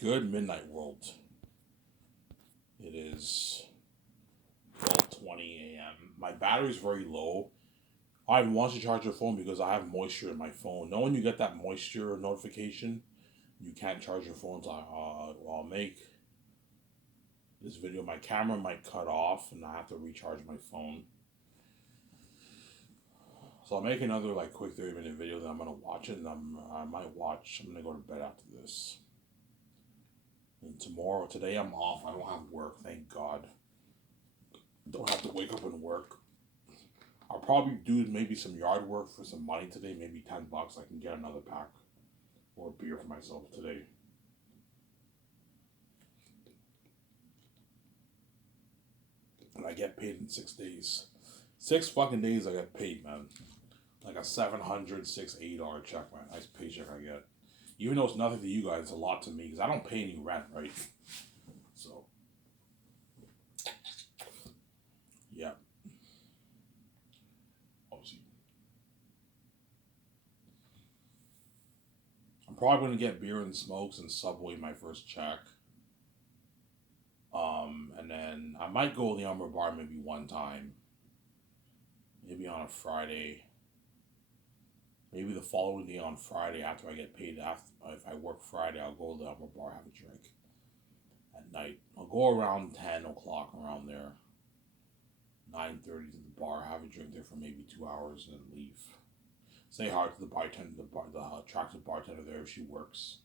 Good midnight world. It is 12:20 a.m. My battery's very low. I want to charge your phone because I have moisture in my phone. Know when you get that moisture notification, you can't charge your phone. So I'll make this video. My camera might cut off, and I have to recharge my phone. So I'll make another like quick 30-minute video. Then I'm gonna watch it, and I might watch. I'm gonna go to bed after this. And today I'm off. I don't have work. Thank God. Don't have to wake up and work. I'll probably do maybe some yard work for some money today. Maybe $10. I can get another pack or beer for myself today. And I get paid in 6 days. 6 fucking days I get paid, man. Like a $700, $8 check, man. Nice paycheck I get. Even though it's nothing to you guys, it's a lot to me because I don't pay any rent, right? So, yeah. Obviously, I'm probably gonna get beer and smokes and Subway my first check. And then I might go to the Umber Bar maybe one time. Maybe on a Friday. Maybe the following day on Friday after I get paid. After if I work Friday, I'll go to the Umber Bar have a drink at night. I'll go around 10 o'clock around there. 9:30 to the bar, have a drink there for maybe 2 hours, and then leave. Say hi to the bartender, the attractive bartender there if she works.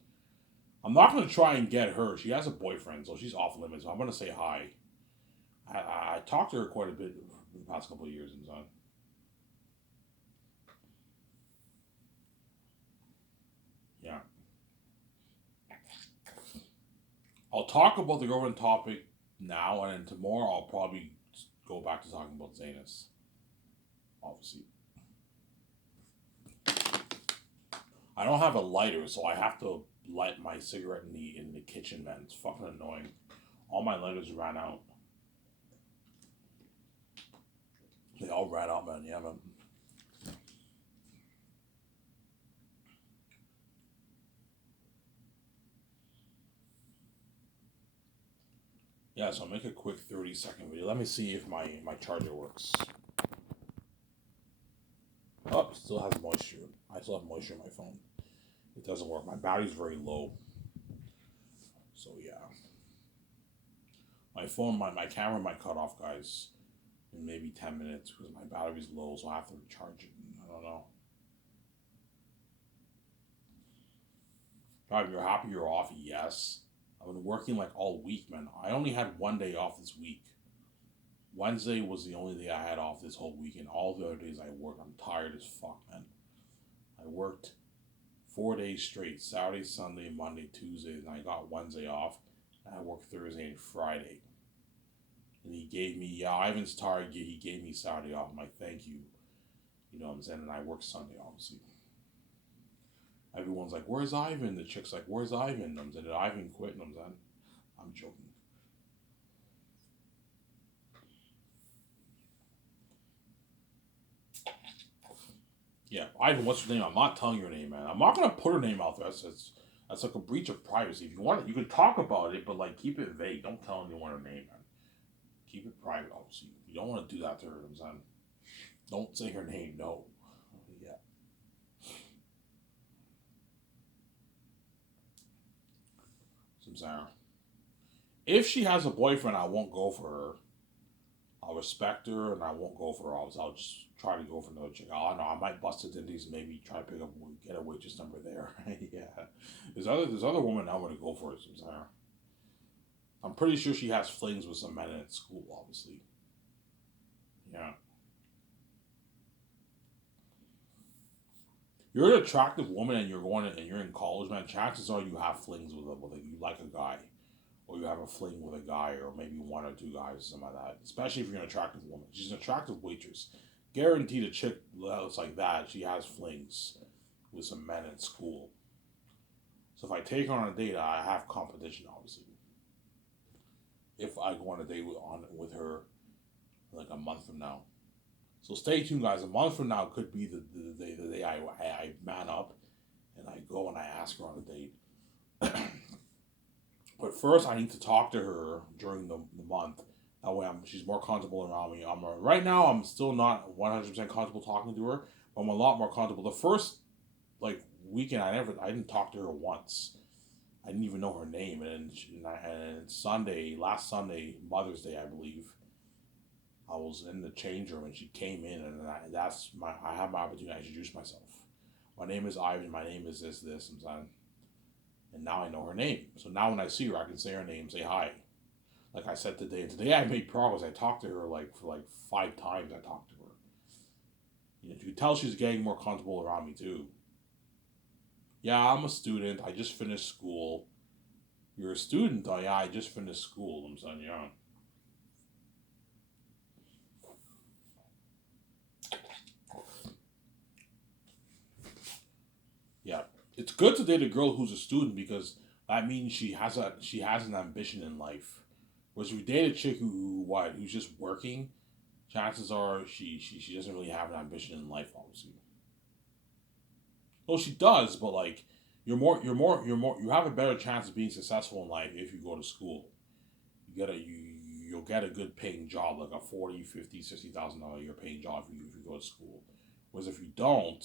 I'm not gonna try and get her. She has a boyfriend, so she's off limits. So I'm gonna say hi. I talked to her quite a bit in the past couple of years and so on. Yeah. I'll talk about the girlfriend topic now, and then tomorrow I'll probably go back to talking about Zanus. Obviously, I don't have a lighter, so I have to light my cigarette in the kitchen. Man, it's fucking annoying. All my lighters ran out. They all ran out, man. Yeah, man. Yeah, so I'll make a quick 30-second video. Let me see if my charger works. Oh, still has moisture. I still have moisture in my phone. It doesn't work. My battery's very low. So yeah. My phone, my camera might cut off, guys, in maybe 10 minutes because my battery's low, so I have to recharge it. I don't know. God, you're happy you're off? Yes. I've been working like all week, man. I only had one day off this week. Wednesday was the only day I had off this whole week, and all the other days I work. I'm tired as fuck, man. I worked 4 days straight: Saturday, Sunday, Monday, Tuesday, and I got Wednesday off. And I worked Thursday and Friday. And he gave me, yeah, Ivan's tired. He gave me Saturday off. I'm like, thank you. You know what I'm saying? And I worked Sunday, obviously. Everyone's like, where's Ivan? The chick's like, where's Ivan? I'm saying, did Ivan quit? I'm saying, I'm joking. Yeah, Ivan, what's her name? I'm not telling your name, man. I'm not gonna put her name out there. That's like a breach of privacy. If you want it, you can talk about it, but like keep it vague. Don't tell anyone her name, man. Keep it private, obviously. You don't want to do that to her. I'm saying, don't say her name. No. Yeah. So I'm saying, if she has a boyfriend, I won't go for her. I'll respect her, and I won't go for her. I'll just try to go for another chick. I know I might bust it in these, maybe try to pick up, get a waitress number there. Yeah, there's other women I want to go for. Sometimes I'm pretty sure she has flings with some men at school. Obviously, yeah. You're an attractive woman, and you're in college, man. Chances are you have flings with you like a guy, or you have a fling with a guy, or maybe one or two guys, or something like that. Especially if you're an attractive woman. She's an attractive waitress. Guaranteed a chick that looks like that, she has flings with some men in school. So if I take her on a date, I have competition, obviously. If I go on a date with her like a month from now. So stay tuned, guys. A month from now could be the day I man up and I go and I ask her on a date. But first, I need to talk to her during the month. That way, she's more comfortable around me. Right now, I'm still not 100% comfortable talking to her, but I'm a lot more comfortable. The first like weekend, I didn't talk to her once. I didn't even know her name. And Sunday, last Sunday, Mother's Day, I believe, I was in the change room and she came in, and I have my opportunity to introduce myself. My name is Ivan. My name is this, and now I know her name. So now when I see her, I can say her name, say hi. Like I said today, and today I made progress. I talked to her for 5 times. I talked to her. You can tell she's getting more comfortable around me too. Yeah, I'm a student. I just finished school. You're a student? Oh yeah, I just finished school. I'm saying, yeah. Yeah, it's good to date a girl who's a student because that means she has an ambition in life. Whereas if you date a chick who's just working, chances are she doesn't really have an ambition in life. Obviously, well she does, but like you have a better chance of being successful in life if you go to school. You'll get a good paying job like a 40, 50, $60,000 a year paying job if you go to school. Whereas if you don't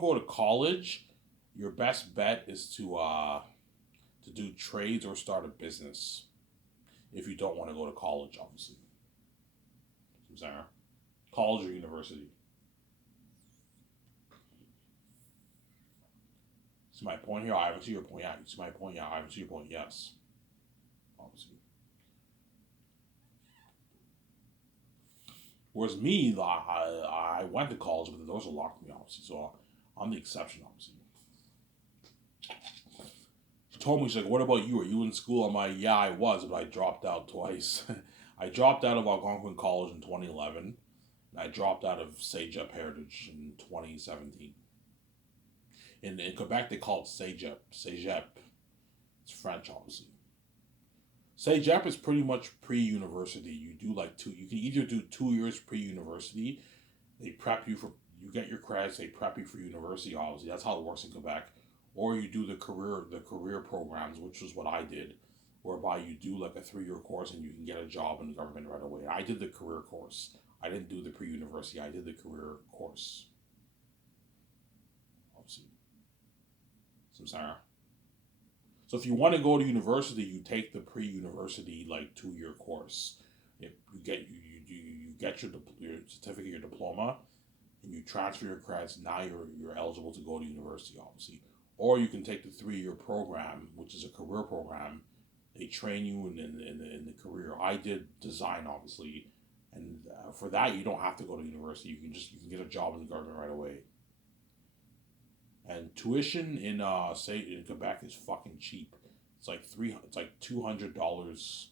go to college, your best bet is to do trades or start a business. If you don't want to go to college, obviously, Sarah, college or university. See my point here. I haven't seen your point. Yeah, see my point. Yeah, I haven't seen your point. Yes, obviously. Whereas me, I went to college, but the doors were locked me, obviously. So I'm the exception, obviously. She told me, she's like, what about you? Are you in school? I'm like, yeah, I was, but I dropped out twice. I dropped out of Algonquin College in 2011, and I dropped out of Cégep Heritage in 2017. In Quebec, they call it Cégep. Cégep. It's French, obviously. Cégep is pretty much pre-university. You do like two. You can either do 2 years pre-university. They prep you for. You get your credits. They prep you for university. Obviously, that's how it works in Quebec. Or you do the career programs, which is what I did, whereby you do like a 3 year course and you can get a job in the government right away. I did the career course. I didn't do the pre-university. I did the career course. Obviously, so Sarah. So if you want to go to university, you take the pre-university like 2 year course. You get you get your certificate, your diploma, and you transfer your credits. Now you're eligible to go to university, obviously. Or you can take the 3 year program, which is a career program. They train you in the career. I did design, obviously, and for that you don't have to go to university. You can get a job in the government right away. And tuition in say in Quebec is fucking cheap. It's like $200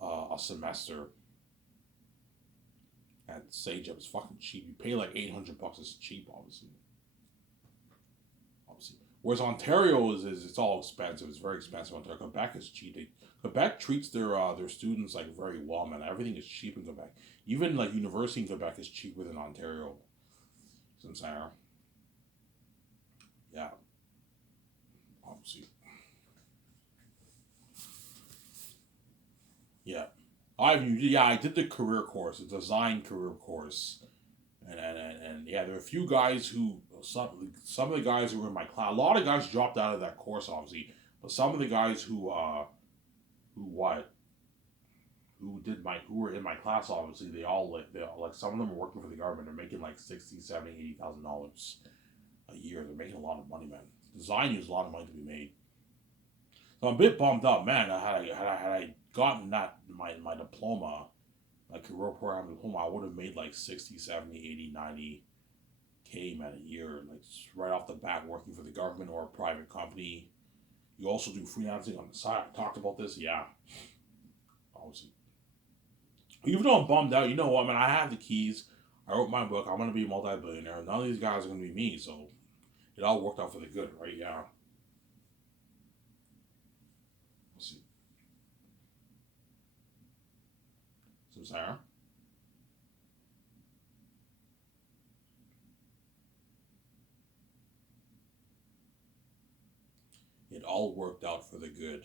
a semester at Sage. It's fucking cheap. You pay like $800. It's cheap, obviously. Obviously. Whereas Ontario is it's all expensive. It's very expensive. Ontario, Quebec is cheap. Quebec treats their students like very well, man. Everything is cheap in Quebec. Even like university in Quebec is cheaper than Ontario. Since yeah, obviously. Yeah. I did the career course, the design career course, and yeah, there are a few guys who some of the guys who were in my class. A lot of guys dropped out of that course, obviously, but some of the guys who what who were in my class, obviously, they all like some of them are working for the government. They're making like 60, 70, $80,000 a year. They're making a lot of money, man. Design is a lot of money to be made. So I'm a bit bummed out, man. Had I gotten that my diploma, my career program diploma, I would have made like 60, 70, 80, 90K, man, a year. Like right off the bat, working for the government or a private company. You also do freelancing on the side. I talked about this, yeah. Obviously. Even though I'm bummed out, you know what, man? I have the keys. I wrote my book. I'm gonna be a multi-billionaire. None of these guys are gonna be me, so it all worked out for the good, right? Yeah. Let's see. So Sarah. It all worked out for the good,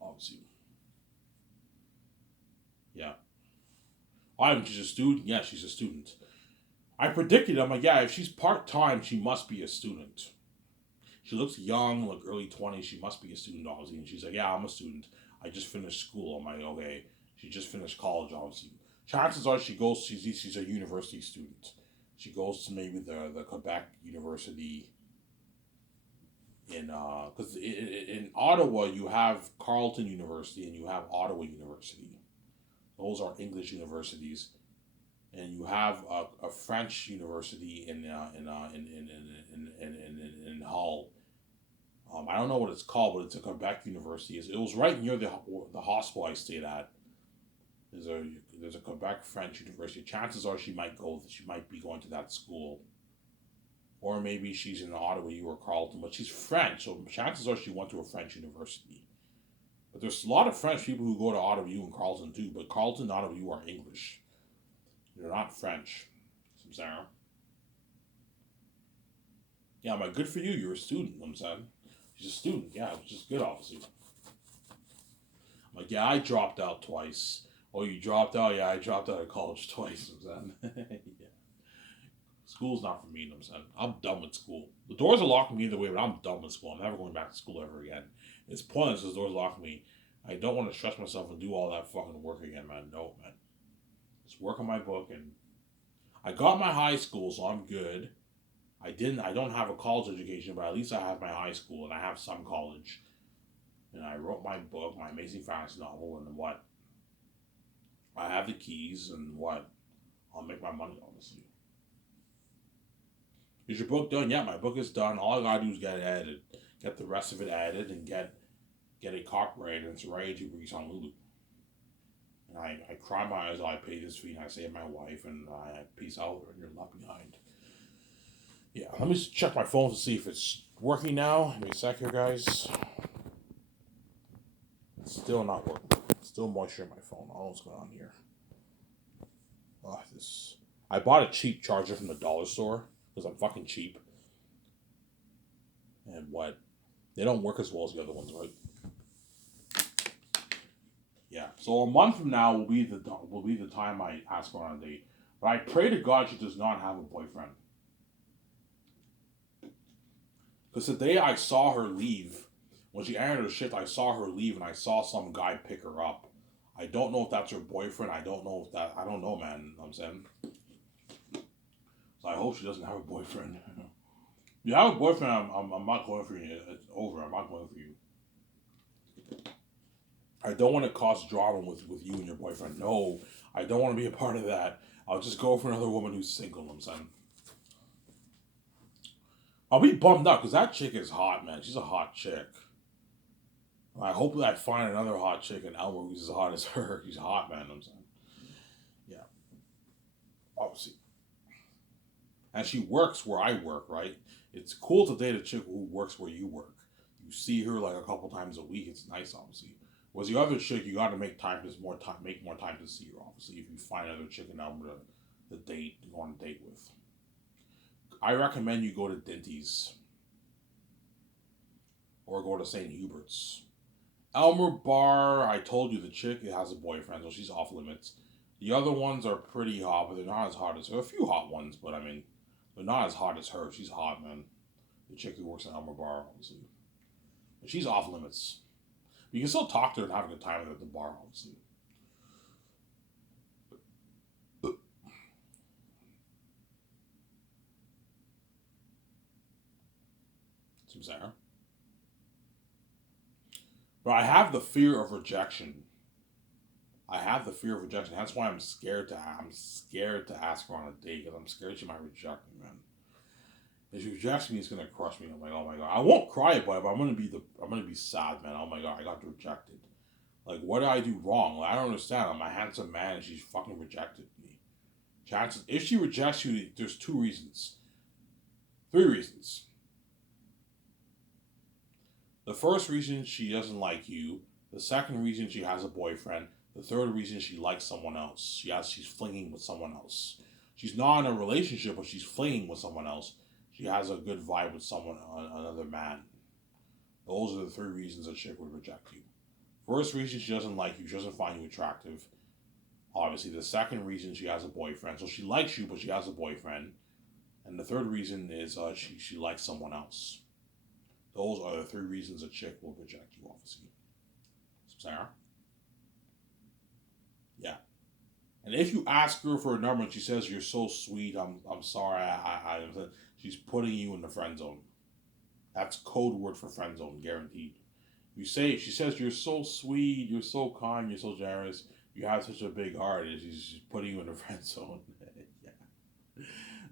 obviously. Yeah. I'm She's a student. Yeah, she's a student. I predicted. I'm like, yeah, if she's part time, she must be a student. She looks young, like early 20s. She must be a student, obviously. And she's like, yeah, I'm a student. I just finished school. I'm like, okay. She just finished college, obviously. Chances are she's a university student. She goes to maybe the Quebec University because in Ottawa you have Carleton University and you have Ottawa University. Those are English universities, and you have a French university in Hull. I don't know what it's called, but it's a Quebec university. It was right near the hospital I stayed at. There's a there's a Quebec French university. Chances are she might go. She might be going to that school, or maybe she's in Ottawa or Carleton. But she's French, so chances are she went to a French university. But there's a lot of French people who go to Ottawa and Carleton too. But Carleton and Ottawa are English. They're not French. I'm Sarah. Yeah, I'm like, good for you. You're a student. I'm saying. She's a student. Yeah, which is good, obviously. I'm like, yeah, I dropped out twice. Oh, you dropped out? Yeah, I dropped out of college twice. I'm saying. Yeah. School's not for me. I'm saying. I'm done with school. The doors are locking me either way, but I'm done with school. I'm never going back to school ever again. It's pointless. The doors locking me. I don't want to stress myself and do all that fucking work again, man. No, man. Just work on my book, and I got my high school, so I'm good. I don't have a college education, but at least I have my high school and I have some college. And I wrote my book, my amazing fantasy novel, and what? I have the keys, and what? I'll make my money, obviously. Is your book done? Yeah, my book is done. All I gotta do is get it edited, get the rest of it added, and get it copyrighted, and it's ready to release on Lulu. And I cry my eyes out. I pay this fee, and I save my wife, and I peace out, and you're left behind. Yeah, let me just check my phone to see if it's working now. Give me a sec here, guys. It's still not working. Still moisture in my phone. I don't know what's going on here. Oh, this. I bought a cheap charger from the dollar store because I'm fucking cheap. And what? They don't work as well as the other ones, right? Yeah. So a month from now will be the time I ask her on a date. But I pray to God she does not have a boyfriend. Because the day I saw her leave, when she entered her shift, I saw her leave and I saw some guy pick her up. I don't know if that's her boyfriend. I don't know, man. You know what I'm saying? So I hope she doesn't have a boyfriend. If you have a boyfriend, I'm not going for you. It's over. I'm not going for you. I don't want to cause drama with you and your boyfriend. No, I don't want to be a part of that. I'll just go for another woman who's single. You know what I'm saying? I'll be bummed out because that chick is hot, man. She's a hot chick. I hope that I find another hot chick in Elmer who's as hot as her. She's hot, man. I'm saying. Yeah, obviously. And she works where I work, right? It's cool to date a chick who works where you work. You see her like a couple times a week. It's nice, obviously. Whereas the other chick, you got to make make more time to see her. Obviously, if you find another chick in Elmer to go on a date with. I recommend you go to Dinty's or go to St. Hubert's. Elmer Bar, I told you the chick has a boyfriend, so she's off limits. The other ones are pretty hot, but they're not as hot as her. A few hot ones, but I mean, they're not as hot as her. She's hot, man. The chick who works at Elmer Bar, obviously. But she's off limits. You can still talk to her and have a good time at the bar, obviously. Some Sarah. But I have the fear of rejection. I have the fear of rejection. That's why I'm scared to. I'm scared to ask her on a date because I'm scared she might reject me, man. If she rejects me, it's gonna crush me. I'm like, oh my god. I won't cry about it, but I'm gonna be sad, man. Oh my god, I got rejected. Like, what did I do wrong? Like, I don't understand. I'm a handsome man, and she's fucking rejected me. Chances, if she rejects you, there's 2 reasons, 3 reasons. The first reason, she doesn't like you. The second reason, she has a boyfriend. The third reason, she likes someone else. She's flinging with someone else. She's not in a relationship, but she's flinging with someone else. she has a good vibe with someone, another man. Those are the three reasons a chick would reject you. First reason, she doesn't like you, she doesn't find you attractive. Obviously, the second reason, she has a boyfriend. So she likes you, but she has a boyfriend. And the third reason is she likes someone else. Those are the three reasons a chick will reject you, obviously. Sarah? Yeah. And if you ask her for a number and she says you're so sweet, I'm sorry, she's putting you in the friend zone. That's code word for friend zone, guaranteed. You say she says you're so sweet, you're so kind, you're so generous, you have such a big heart, and she's putting you in the friend zone. Yeah.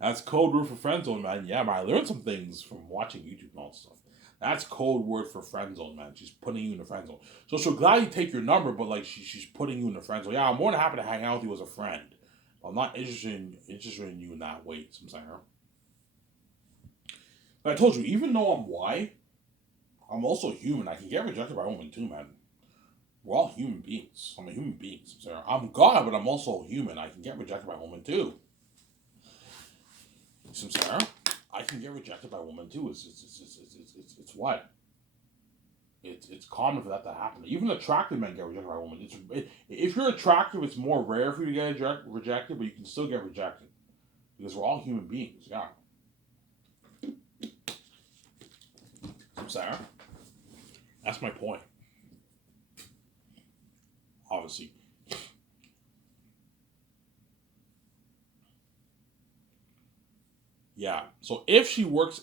That's code word for friend zone, man. Yeah, man, I learned some things from watching YouTube and all that stuff. That's code word for friend zone, man. She's putting you in the friend zone. So she'll gladly take your number, but like she's putting you in the friend zone. Yeah, I'm more than happy to hang out with you as a friend. But I'm not interested in you in that way. So I'm saying, huh? But I told you, even though I'm white, I'm also human. I can get rejected by women too, man. We're all human beings. I'm a human being. So I'm God, but I'm also human. I can get rejected by women too. Some Sarah, I can get rejected by women too. It's what? It's common for that to happen. Even attractive men get rejected by women. If you're attractive, it's more rare for you to get rejected, but you can still get rejected because we're all human beings. Yeah. Some Sarah. That's my point. Obviously. Yeah. So if she works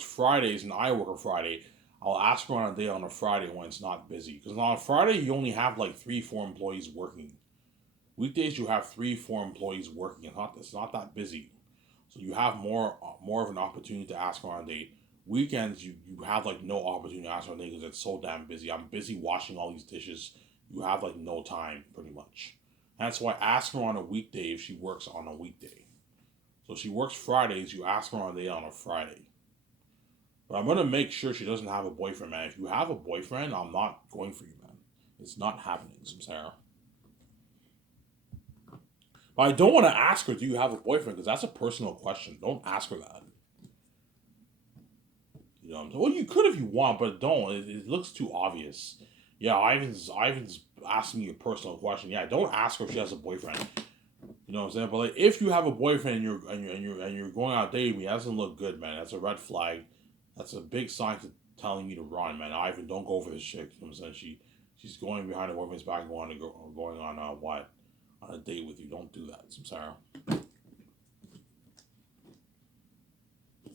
Fridays and I work a Friday, I'll ask her on a day on a Friday when it's not busy. Because on a Friday you only have like 3, 4 employees working. Weekdays you have 3, 4 employees working. It's not that busy. So you have more of an opportunity to ask her on a date. Weekends you have like no opportunity to ask her on a date because it's so damn busy. I'm busy washing all these dishes. You have like no time pretty much. And that's why ask her on a weekday if she works on a weekday. So she works Fridays, you ask her on a date on a Friday. But I'm gonna make sure she doesn't have a boyfriend, man. If you have a boyfriend, I'm not going for you, man. It's not happening, Sarah. But I don't want to ask her, do you have a boyfriend? Because that's a personal question. Don't ask her that. You know what I'm saying? Well, you could if you want, but don't. It looks too obvious. Yeah, Ivan's asking me a personal question. Yeah, don't ask her if she has a boyfriend. You know what I'm saying? But like, if you have a boyfriend and you're going out dating me, that doesn't look good, man. That's a red flag. That's a big sign to telling me to run, man. Ivan, don't go for this chick. You know what I'm saying? She's going behind her boyfriend's back, going on what? On a date with you. Don't do that. I'm sorry.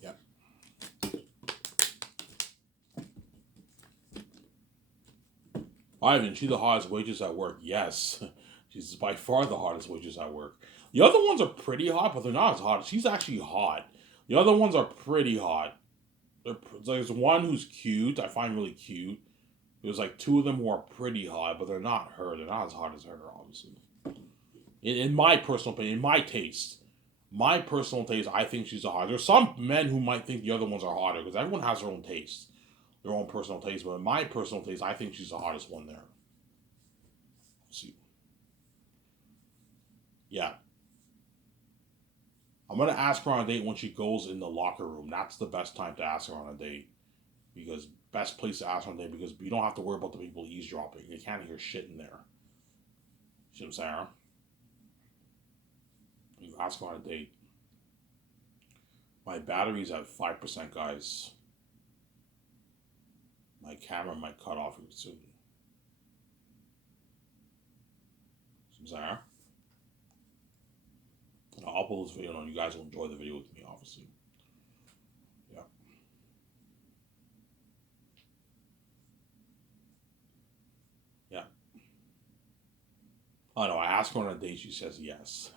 Yeah. Ivan, she's the hottest waitress at work. Yes. She's by far the hottest waitress at work. The other ones are pretty hot, but they're not as hot. She's actually hot. The other ones are pretty hot. There's one who's cute. I find really cute. There's like two of them who are pretty hot, but they're not her. They're not as hot as her, obviously. In my personal opinion, in my personal taste, I think she's the hottest. There's some men who might think the other ones are hotter because everyone has their own taste, their own personal taste. But in my personal taste, I think she's the hottest one there. Let's see. Yeah. I'm gonna ask her on a date when she goes in the locker room. That's the best time to ask her on a date. Because best place to ask her on a date because you don't have to worry about the people eavesdropping. You can't hear shit in there. See what I'm saying? You ask her on a date. My battery's at 5%, guys. My camera might cut off here soon. See what I'm saying? I'll upload this video and you guys will enjoy the video with me, obviously. Yeah. Yeah. I know, I asked her on a date, she says yes.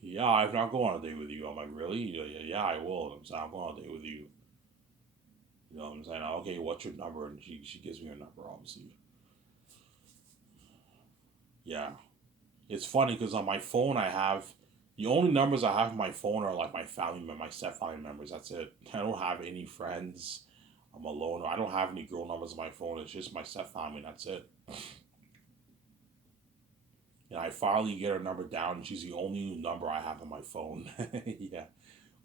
Yeah, I'm not going on a date with you. I'm like, really? Yeah, I will. I'm saying, I'm going on a date with you. You know what I'm saying? Okay, what's your number? And she gives me her number, obviously. Yeah. It's funny because on my phone I have the only numbers I have on my phone are like my my step family members. That's it. I don't have any friends. I'm alone. I don't have any girl numbers on my phone. It's just my step family. That's it. And I finally get her number down, and she's the only number I have on my phone. Yeah.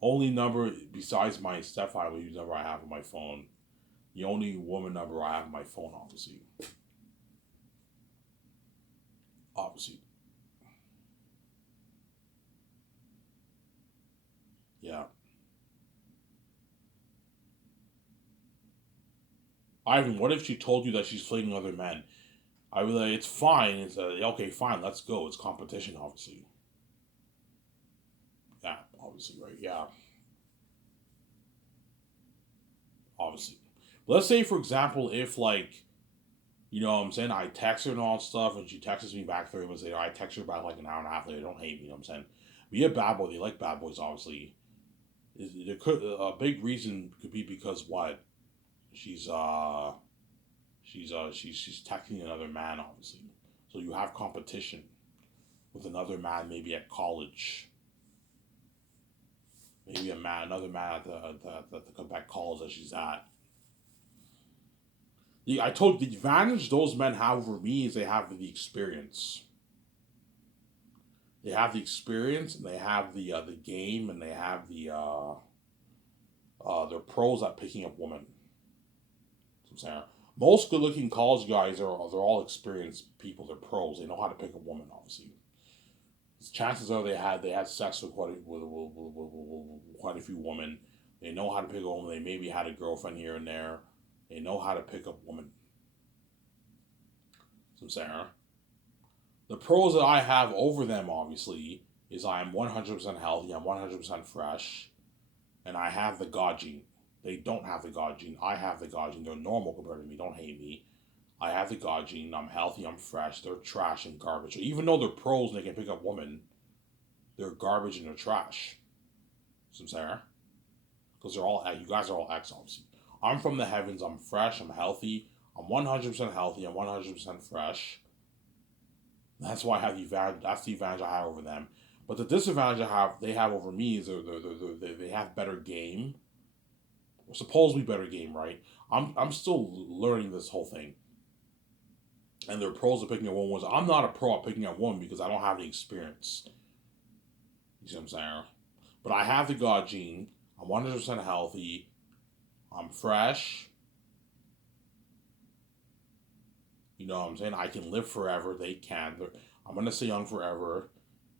Only number besides my stepfather whose number I have on my phone. The only woman number I have on my phone, obviously. Obviously. Yeah. Ivan, what if she told you that she's flirting with other men? I would be like, it's fine. It's okay, fine, let's go. It's competition, obviously. Yeah, obviously, right? Yeah, obviously. Let's say, for example, if like you know what I'm saying, I text her and all that stuff, and she texts me back 30 minutes later. I text her back like an hour and a half later. Don't hate me, you know what I'm saying? Be a bad boy. They like bad boys, obviously. There could a big reason could be because what she's she's texting another man, obviously. So you have competition with another man, maybe at college, maybe another man at the Quebec college that she's at. I told the advantage those men have over me is they have the experience. They have the experience, and they have the game, and they have they're pros at picking up women. I'm saying most good-looking college guys are they're all experienced people. They're pros. They know how to pick a woman. Obviously, chances are they had sex with quite a few women. They know how to pick a woman. They maybe had a girlfriend here and there. They know how to pick up women. So I'm saying the pros that I have over them, obviously, is I'm 100% healthy. I'm 100% fresh, and I have the God gene. They don't have the God gene. I have the God gene. They're normal compared to me. Don't hate me. I have the God gene. I'm healthy. I'm fresh. They're trash and garbage. Even though they're pros and they can pick up women, they're garbage and they're trash. Some Sarah, because they're all you guys are all X obviously. I'm from the heavens. I'm fresh. I'm healthy. I'm 100% healthy. I'm 100% fresh. That's why I have the advantage. That's the advantage I have over them. But the disadvantage they have over me is they have better game, supposedly better game, right? I'm still learning this whole thing, and they're pros at picking up one. I'm not a pro at picking up one because I don't have the experience. You see what I'm saying? But I have the God gene. I'm 100% healthy. I'm fresh. You know what I'm saying? I can live forever. They can. I'm gonna stay young forever.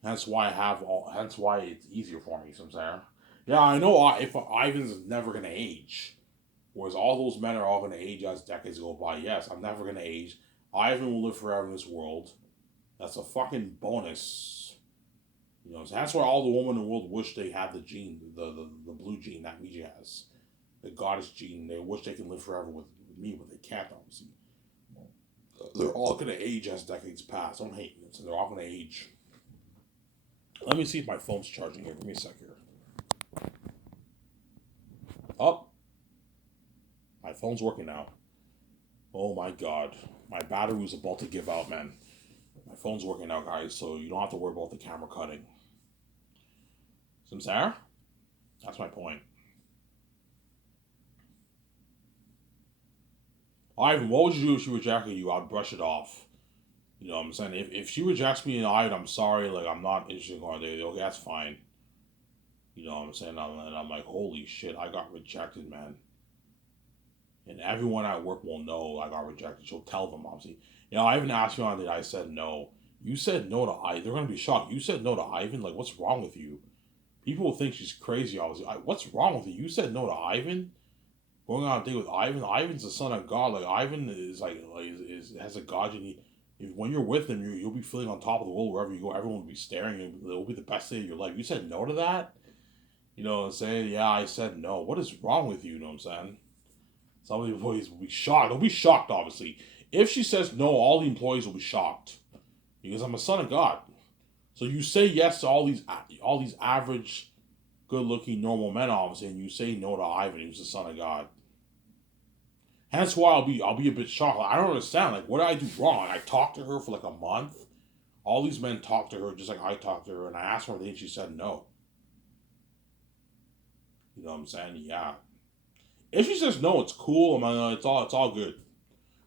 That's why I have all. That's why it's easier for me. So I'm saying, yeah, I know if Ivan's never gonna age, whereas all those men are all gonna age as decades go by. Yes, I'm never gonna age. Ivan will live forever in this world. That's a fucking bonus. You know, so that's why all the women in the world wish they had the gene, the blue gene that Miji has, the goddess gene. They wish they can live forever with me, but they can't. Obviously, they're all gonna age as decades pass. Don't hate me. So they're all gonna age. Let me see if my phone's charging here. Give me a sec here. Oh, my phone's working now. Oh my god. My battery was about to give out, man. My phone's working now, guys, so you don't have to worry about the camera cutting. Some Sarah? That's my point. Ivan, what would you do if she rejected you? I'd brush it off. You know what I'm saying? If she rejects me and I'm sorry, like I'm not interested in going on a date, okay, that's fine. You know what I'm saying? And I'm like, holy shit, I got rejected, man. And everyone at work will know I got rejected. She'll tell them, obviously. You know, Ivan asked me on it. I said no. You said no to Ivan. They're gonna be shocked. You said no to Ivan. Like, what's wrong with you? People will think she's crazy. Obviously, what's wrong with you? You said no to Ivan. Going on a date with Ivan. Ivan's the son of God. Like Ivan is has a God. And if when you're with him, you'll be feeling on top of the world wherever you go. Everyone will be staring. And it'll be the best day of your life. You said no to that. You know what I'm saying? Yeah, I said no. What is wrong with you? You know what I'm saying? Some of the employees will be shocked. They'll be shocked, obviously. If she says no, all the employees will be shocked because I'm a son of God. So you say yes to all these average, good-looking, normal men, obviously, and you say no to Ivan, who's the son of God. Hence why I'll be a bit shocked. Like, I don't understand. Like, what did I do wrong? I talked to her for like a month. All these men talked to her just like I talked to her, and I asked her, and she said no. You know what I'm saying? Yeah. If she says no, it's cool. I mean, it's all good.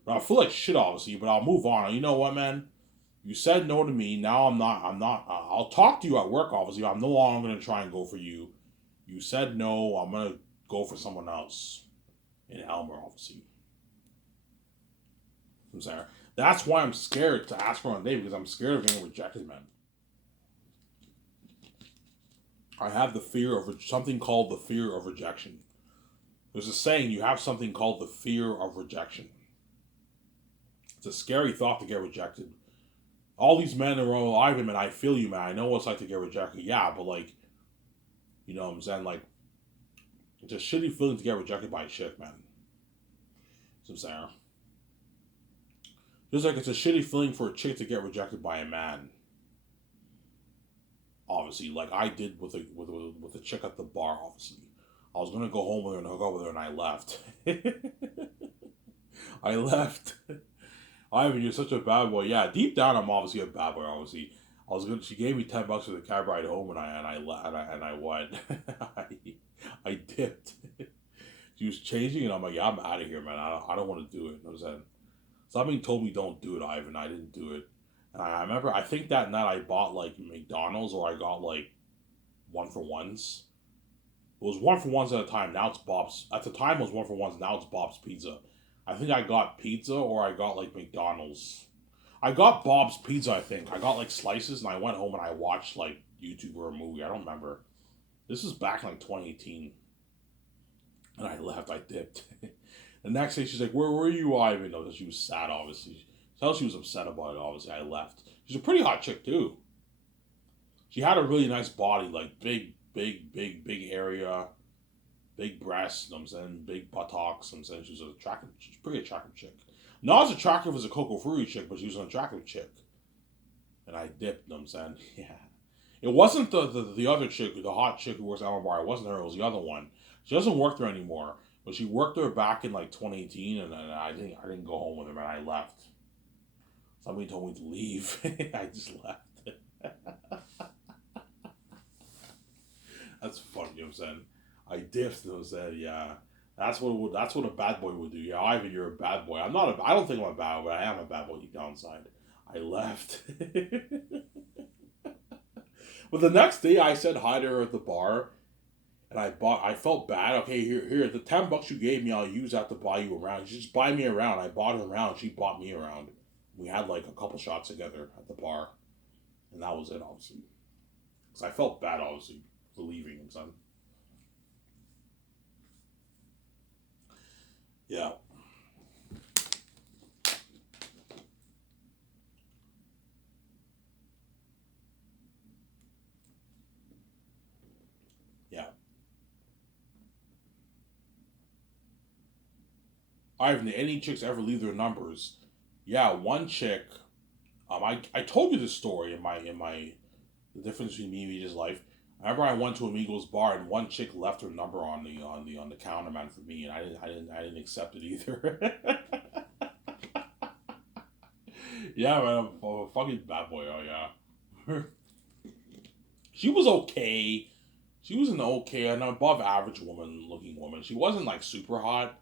But I feel like shit, obviously. But I'll move on. You know what, man? You said no to me. Now I'm not. I'll talk to you at work, obviously. I'm no longer gonna try and go for you. You said no. I'm gonna go for someone else in Elmer, obviously. I'm saying that's why I'm scared to ask her on a date because I'm scared of getting rejected, man. I have the fear of something called the fear of rejection. There's a saying: you have something called the fear of rejection. It's a scary thought to get rejected. All these men are all Ivan, man. I feel you, man. I know what it's like to get rejected. Yeah, but like, you know what I'm saying? Like, it's a shitty feeling to get rejected by a chick, man. That's what I'm saying. Just like it's a shitty feeling for a chick to get rejected by a man. Obviously, like I did with a chick at the bar. Obviously, I was gonna go home with her and hook up with her, and I left. I left. Ivan, you're such a bad boy. Yeah, deep down, I'm obviously a bad boy. Obviously, I was good. She gave me $10 for the cab ride home, and I went. I dipped. She was changing, and I'm like, yeah, I'm out of here, man. I don't want to do it. You know what I'm saying? Something told me don't do it, Ivan. I didn't do it. And I remember, I think that night I bought like McDonald's or I got like one for ones. It was one for ones at a time. Now it's Bob's. At the time, it was one for ones. Now it's Bob's Pizza. I think I got pizza or I got like McDonald's. I got Bob's Pizza, I think. I got like slices and I went home and I watched like YouTube or a movie. I don't remember. This is back in like 2018. And I left. I dipped. The next day she's like, where were you, Ivan? No, she was sad, obviously. Tell she was upset about it, obviously. I left. She's a pretty hot chick, too. She had a really nice body, like big area, big breasts, you know what I'm saying? Big buttocks, you know what I'm saying? She's a pretty attractive chick. Not as attractive as a Coco Fruity chick, but she was an attractive chick. And I dipped, you know what I'm saying? Yeah. It wasn't the other chick, the hot chick who works at Alma Bar. It wasn't her, it was the other one. She doesn't work there anymore. But she worked there back in like 2018 and then I didn't go home with her, man. I left. Somebody told me to leave. I just left. That's funny, you know what I'm saying? I dipped, you know what I'm saying? Yeah. That's what a bad boy would do. Yeah, Ivan, you're a bad boy. I don't think I'm a bad boy, but I am a bad boy deep down inside. I left. But the next day I said hi to her at the bar and I felt bad. Okay, here, the $10 you gave me, I'll use that to buy you around. She just buy me around. I bought her around, she bought me around. We had like a couple shots together at the bar. And that was it, obviously. Because I felt bad, obviously, for leaving him, son. Yeah. Yeah. Ivan, did any chicks ever leave their numbers? Yeah, one chick. I told you this story in my the difference between me and Vijay's life. I remember I went to Amigos bar and one chick left her number on the counter, man, for me, and I didn't accept it either. Yeah, man, I'm a fucking bad boy. Oh yeah. She was okay. She was an above average looking woman. She wasn't like super hot.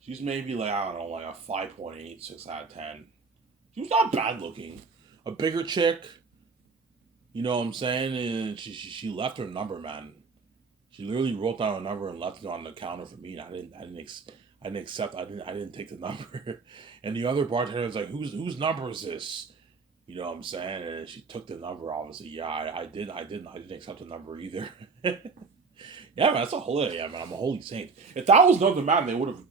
She's maybe like I don't know, like a 5.8, 6 out of 10. She was not bad looking. A bigger chick, you know what I'm saying? And she left her number, man. She literally wrote down a number and left it on the counter for me. And I didn't accept. I didn't take the number. And the other bartender was like, "Whose number is this?" You know what I'm saying? And she took the number. Obviously, yeah, I didn't accept the number either. Yeah, man, that's a holiday. Yeah, man, I'm a holy saint. If that was another man, they would have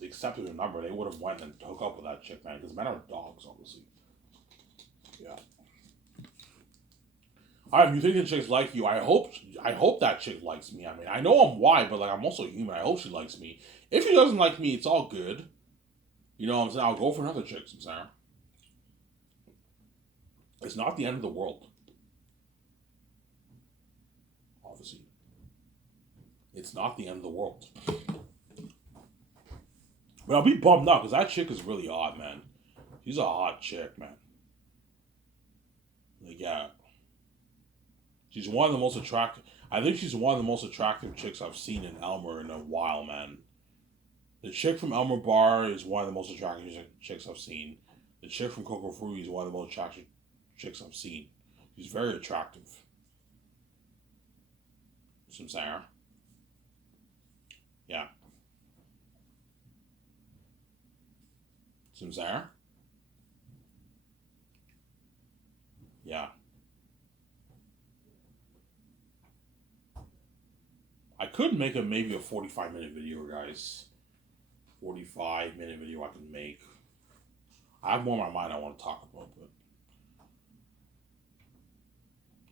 accepted the number. They would have went and hooked up with that chick, man. Because men are dogs, obviously. Yeah. All right, if you think the chick's like you, I hope that chick likes me. I mean, I know I'm white, but like I'm also human. I hope she likes me. If she doesn't like me, it's all good. You know what I'm saying? I'll go for another chick, I'm saying. It's not the end of the world. Obviously. It's not the end of the world. But I'll be bummed out because that chick is really hot, man. She's a hot chick, man. Like, yeah. She's one of the most attractive. I think she's one of the most attractive chicks I've seen in Elmer in a while, man. The chick from Elmer Bar is one of the most attractive chicks I've seen. The chick from Coco Fruity is one of the most attractive chicks I've seen. She's very attractive. That's what I'm saying. Yeah. Sincere? Yeah. I could make maybe a 45-minute video, guys. 45-minute video I can make. I have more in my mind I want to talk about, but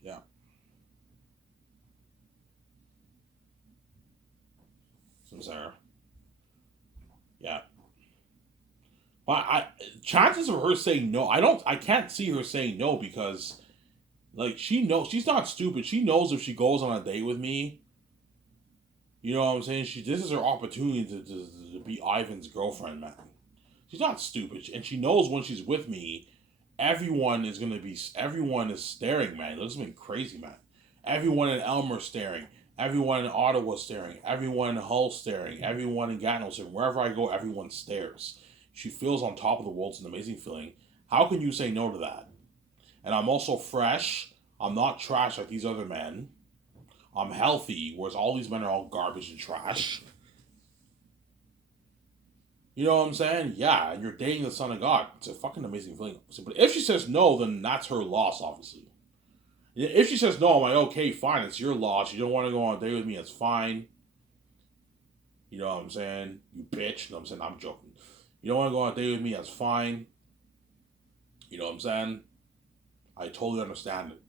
yeah. Sincere. Yeah. But chances of her saying no, I can't see her saying no because like she knows she's not stupid. She knows if she goes on a date with me, you know what I'm saying? This is her opportunity to be Ivan's girlfriend, man. She's not stupid, and she knows when she's with me, everyone is staring, man. It looks like crazy, man. Everyone in Elmer staring, everyone in Ottawa staring, everyone in Hull staring, everyone in Gatineau staring. Wherever I go, everyone stares. She feels on top of the world. It's an amazing feeling. How can you say no to that? And I'm also fresh. I'm not trash like these other men. I'm healthy, whereas all these men are all garbage and trash. You know what I'm saying? Yeah, and you're dating the son of God. It's a fucking amazing feeling. But if she says no, then that's her loss, obviously. If she says no, I'm like, okay, fine, it's your loss. You don't want to go on a date with me, it's fine. You know what I'm saying? You bitch. You know what I'm saying? I'm joking. You don't want to go on a date with me, that's fine. You know what I'm saying? I totally understand it.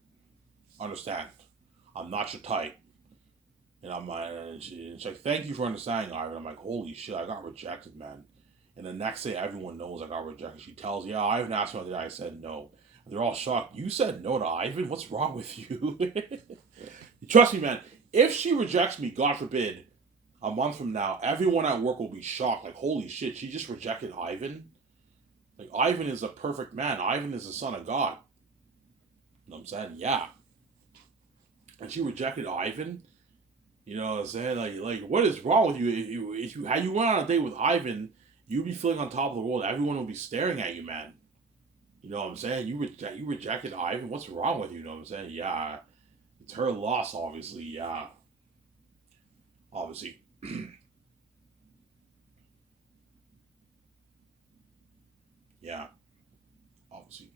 Understand. I'm not your type. And I'm like, and she's like, thank you for understanding, Ivan. I'm like, holy shit, I got rejected, man. And the next day, everyone knows I got rejected. She tells, yeah, Ivan asked me the day I said no. And they're all shocked. You said no to Ivan? What's wrong with you? Trust me, man. If she rejects me, God forbid, a month from now, everyone at work will be shocked. Like, holy shit, she just rejected Ivan? Like, Ivan is a perfect man. Ivan is the son of God. You know what I'm saying? Yeah. And she rejected Ivan? You know what I'm saying? Like what is wrong with you? If you had you went on a date with Ivan, you'd be feeling on top of the world. Everyone would be staring at you, man. You know what I'm saying? You rejected Ivan. What's wrong with you? You know what I'm saying? Yeah, it's her loss, obviously. Yeah, obviously. Yeah, obviously.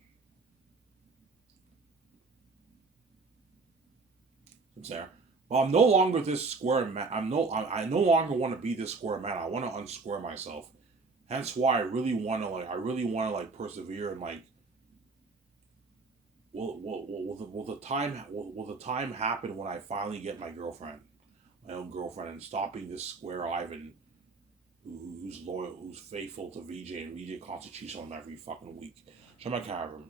I'm sorry. Well, I'm no longer this square man. I no longer want to be this square man. I want to unsquare myself. Hence why I really want to like persevere and like will the time will the time happen when I finally get my own girlfriend, and stopping this square Ivan who's loyal, who's faithful to VJ, and VJ constitutes on him every fucking week. Show my camera.